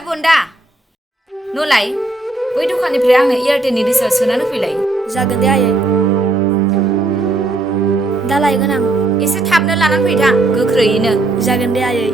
ओइ बुन्दा न'लाय बै दखाननिफ्राय आंनो एयारटेलनि रिसार्ज सोनानै फैलाय जागोन दे आयै दा लायगोन आं एसे थाबनो लानानै फैथां गोख्रैयैनो जागोन दे आयै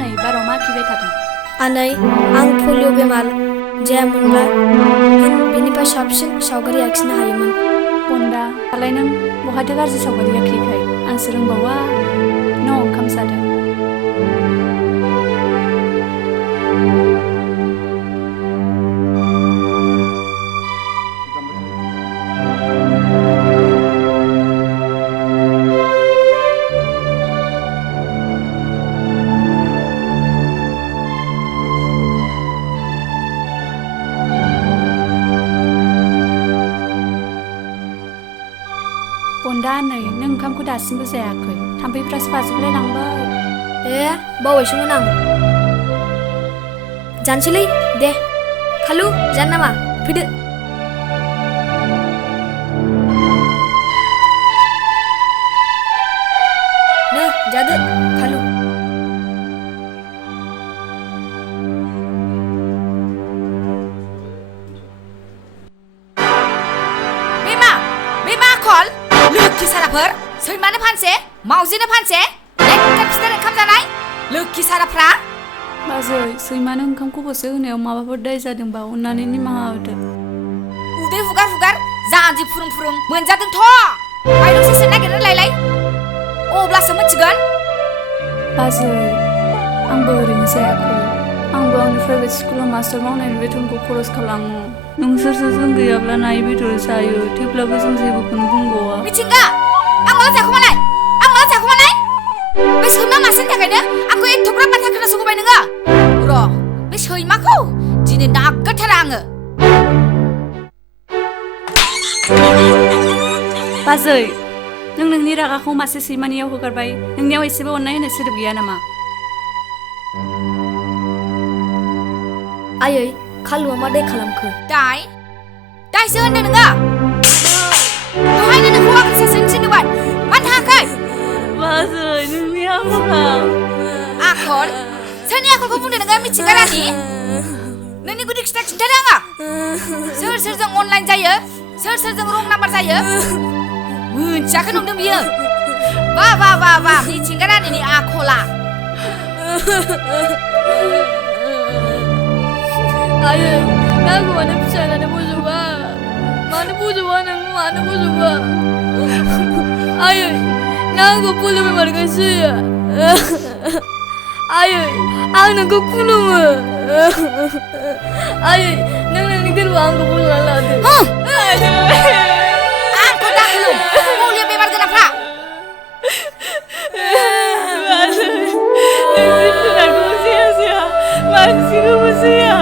नै बाराव मा खिबाय थादों आनै आं पलिअ बेमार जायामोनब्ला बेनिफ्राय साबसिन सावगारि आखिनो हायोमोन बन्दा दालाय नों बहाथो गाज्रि सावगारि आखिखाय आंसो रोंबावा न' ओंखाम जादों बन्दा नै नों ओंखामखौ दासिमबो जायाखै थाम्फैफ्रासो बाजोबलाय लांबाय बावबायसोमोन आं जानोसैलै दे खालु जानो नामा फैदो नो जादो खालु बेमा खल लोखि साराफोर सैमानो फानसे मावजिनो फानसे लेखा फिथार ओंखाम जानाय लोखि साराफ्रा बाजै सैमानो ओंखाम खब'से होनायाव माबाफोर दाय जादोंबा अननानै निमाहा होदो उदै हुगार जानजि फुरुं मोनजादोंथ' माइरं सेसे नागिरना लायलाय अब्लासो मिथिगोन बाजै आंबो ओरैनो जायाखै आंबो आंनि प्राइभेट स्कुलाव मास्टार मावनायनि बेथनखौ खरस खालामो नोंसोरसो जों गैयाब्ला नायै बेदर जायो थेवब्लाबो जों जेबोखौनो बुंबावा मिथिंगा आं माला जाखोमानाय बे सैमा मासेनि थाखायनो आंखौ एथ'ग्राब बाथ्रा खोनासंबाय नोङो र' बे सैमाखौ दिनै नागारथारा आङो बाजै नों नोंनि रागाखौ मासे सैमानियाव होगारबाय नोंनियाव एसेबो अननाय होनो सोदोब गैया नामा आयै खालुआ मा दाय खालामखो दायसो होनदों नोङो दहायनो नोंखौ आं सासेनि थिनदोंमोन मानो थाङाखै बाजै नोंनि आखल सोरनि आखलखौ बुंदों नोङो मिथिंगा रानि नोंनि गुदि खिथा खिन्थादों आङो सोर सोरजों अनलाइन जायो सोर सोरजों रं नाम्बार जायो मोनथियाखै नंदों बियो बा मिथिंगा रानिनि आखला आयै नांगौआनो फिसायानो बज'बा मानो बज'बा नों मानो बज'बा आयै नांगौ पलिअ बेमारखायसो आयै आं नोंखौ खुलुमो आयै नों नोंनि गोरबोआव आंखौ बज'ना लादो आंखौ दा खुलुम पलिअ बेमार गोनांफ्रा जुनारखौबो सैया मानसिखौबो सैया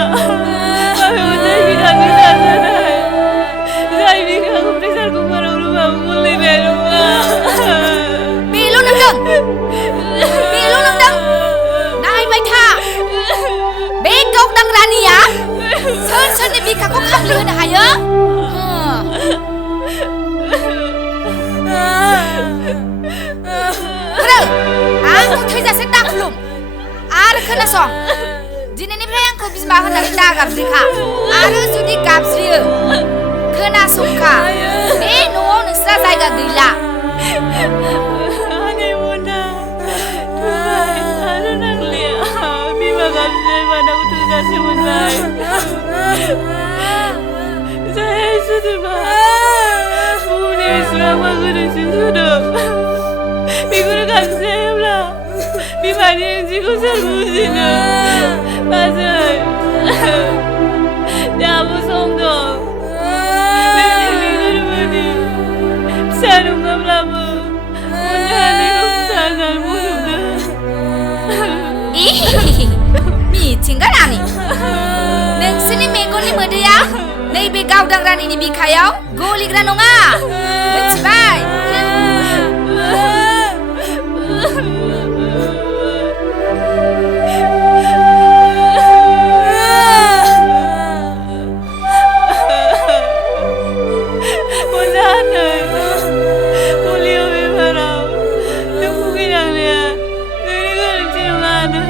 जाय बिखाखौ प्रेसार कुकाराव रुबाबो गलिनाय नङा बेल' नोंदों नायबाय था बे गावदां रानिया सोरनि बिखाखौ खामले होनो हायो आंखौ थैजासे दाखुलुम आरो खोनासं दिनैनिफ्राय आंखौ बिमा होननानै दा गाबज्रिखा आरो जुदि गाबज्रियो खोनासंखा बे न'आव नोंस्रा जायगा गैला आरो नांलिया बिमा गाबज्रिनाय मानाबो थोजासे मोनबाय जाय सोदोबा बुहुमनि एसेबांबा गोदैसिन सोदोब बेखौनो गाबज्रियोब्ला बिमानि ओंथिखौ सोर बुजिनो बाजै दाबो सम दं नोंनि गोरबोनि फिसा नङाब्लाबो अननो हानायखौ फिसा होननानै बजबदो मिथिंगा रानि नोंसोरनि मेगननि मोदैया नैबे गावदां रानिनि बिखायाव गलिग्रा नङा मिथिबाय Polio bemarau, aku kiranya dari kerja mana,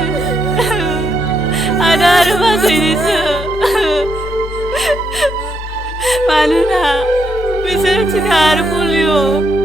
ada rumah sini mana bisa cedera polio.